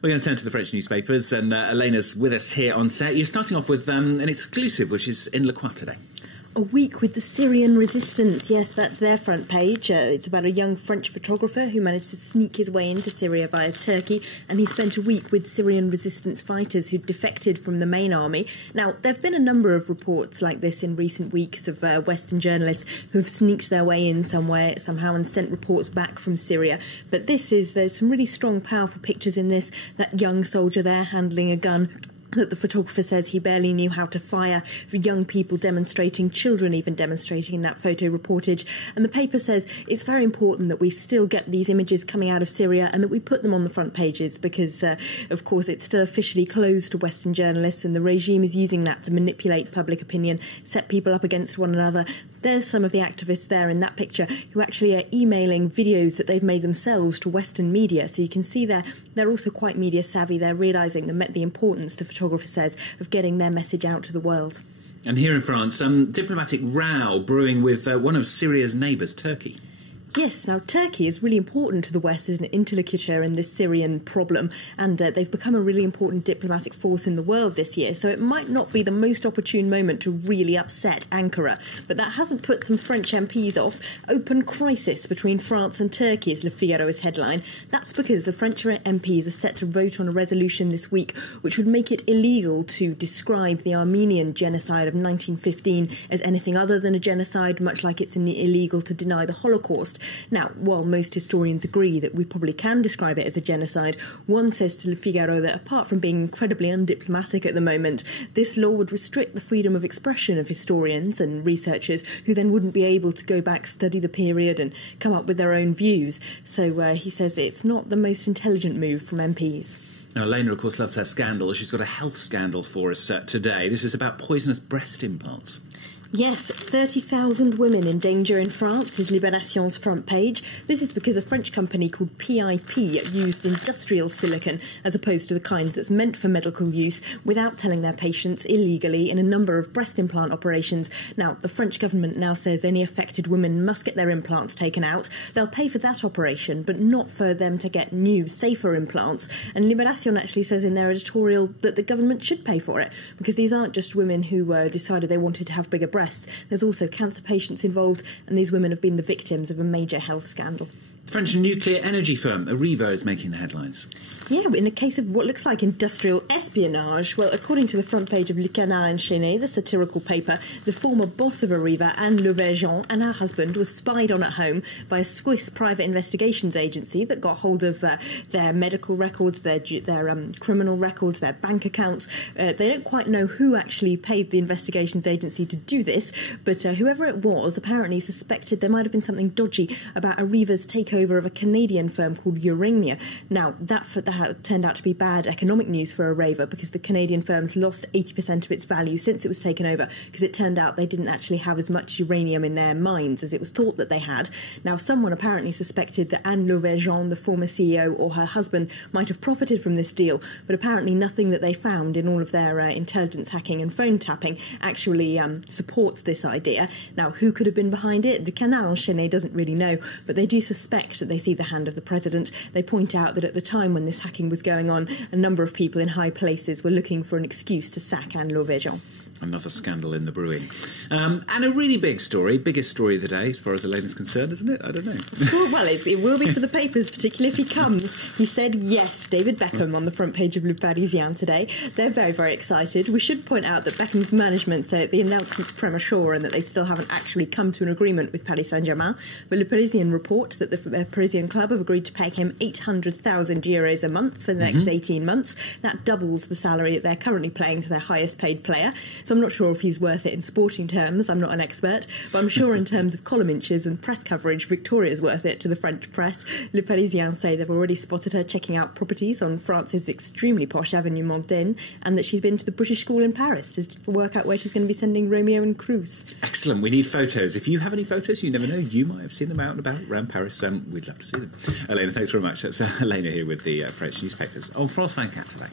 We're going to turn to the French newspapers, and Elena's with us here on set. You're starting off with an exclusive, which is in Le Croix today. A week with the Syrian resistance. Yes, that's their front page. It's about a young French photographer who managed to sneak his way into Syria via Turkey, and he spent a week with Syrian resistance fighters who defected from the main army. Now, there have been a number of reports like this in recent weeks of Western journalists who have sneaked their way in somewhere, somehow, and sent reports back from Syria. But there's some really strong, powerful pictures in this. That young soldier there handling a gun that the photographer says he barely knew how to fire, for young people demonstrating, children even demonstrating in that photo reportage. And the paper says it's very important that we still get these images coming out of Syria and that we put them on the front pages because, of course, it's still officially closed to Western journalists, and the regime is using that to manipulate public opinion, set people up against one another. There's some of the activists there in that picture who actually are emailing videos that they've made themselves to Western media. So you can see they're also quite media savvy. They're realising the importance, the photographer says, of getting their message out to the world. And here in France, diplomatic row brewing with one of Syria's neighbours, Turkey. Yes, now Turkey is really important to the West as an interlocutor in this Syrian problem, and they've become a really important diplomatic force in the world this year, so it might not be the most opportune moment to really upset Ankara. But that hasn't put some French MPs off. Open crisis between France and Turkey is Le Figaro's headline. That's because the French MPs are set to vote on a resolution this week which would make it illegal to describe the Armenian genocide of 1915 as anything other than a genocide, much like it's illegal to deny the Holocaust. Now, while most historians agree that we probably can describe it as a genocide, one says to Le Figaro that apart from being incredibly undiplomatic at the moment, this law would restrict the freedom of expression of historians and researchers who then wouldn't be able to go back, study the period and come up with their own views. So he says it's not the most intelligent move from MPs. Now, Elena, of course, loves her scandal. She's got a health scandal for us today. This is about poisonous breast implants. Yes, 30,000 women in danger in France is Libération's front page. This is because a French company called PIP used industrial silicone as opposed to the kind that's meant for medical use without telling their patients illegally in a number of breast implant operations. Now, the French government now says any affected women must get their implants taken out. They'll pay for that operation, but not for them to get new, safer implants. And Libération actually says in their editorial that the government should pay for it because these aren't just women who decided they wanted to have bigger breasts. There's also cancer patients involved, and these women have been the victims of a major health scandal. The French nuclear energy firm Arriva is making the headlines. Yeah, in a case of what looks like industrial espionage. Well, according to the front page of Le Canard enchaîné, the satirical paper, the former boss of Arriva, Anne Lauvergeon, and her husband was spied on at home by a Swiss private investigations agency that got hold of their medical records, their criminal records, their bank accounts. They don't quite know who actually paid the investigations agency to do this, but whoever it was apparently suspected there might have been something dodgy about Arriva's takeover of a Canadian firm called Urania. Now, that turned out to be bad economic news for Arriva because the Canadian firm's lost 80% of its value since it was taken over because it turned out they didn't actually have as much uranium in their mines as it was thought that they had. Now, someone apparently suspected that Anne Lauvergeon, the former CEO, or her husband might have profited from this deal, but apparently nothing that they found in all of their intelligence hacking and phone tapping actually supports this idea. Now, who could have been behind it? The Canard enchaîné doesn't really know, but they do suspect that they see the hand of the president. They point out that at the time when this hacking was going on, a number of people in high places were looking for an excuse to sack Anne Lauvergeon. Another scandal in the brewing. And a really big story, biggest story of the day, as far as Elena's concerned, isn't it? I don't know. Well, it will be for the papers, particularly if he comes. He said yes, David Beckham on the front page of Le Parisien today. They're very, very excited. We should point out that Beckham's management say the announcement's premature and that they still haven't actually come to an agreement with Paris Saint-Germain. But Le Parisien report that the Parisian club have agreed to pay him €800,000 a month for the next 18 months. That doubles the salary that they're currently paying to their highest paid player. So I'm not sure if he's worth it in sporting terms. I'm not an expert, but I'm sure in terms of column inches and press coverage, Victoria's worth it to the French press. Le Parisien say they've already spotted her checking out properties on France's extremely posh Avenue Montaigne, and that she's been to the British School in Paris to work out where she's going to be sending Romeo and Cruz. Excellent. We need photos. If you have any photos, you never know, you might have seen them out and about around Paris. We'd love to see them. Elena, thanks very much. That's Elena here with the French newspapers on France 24 today.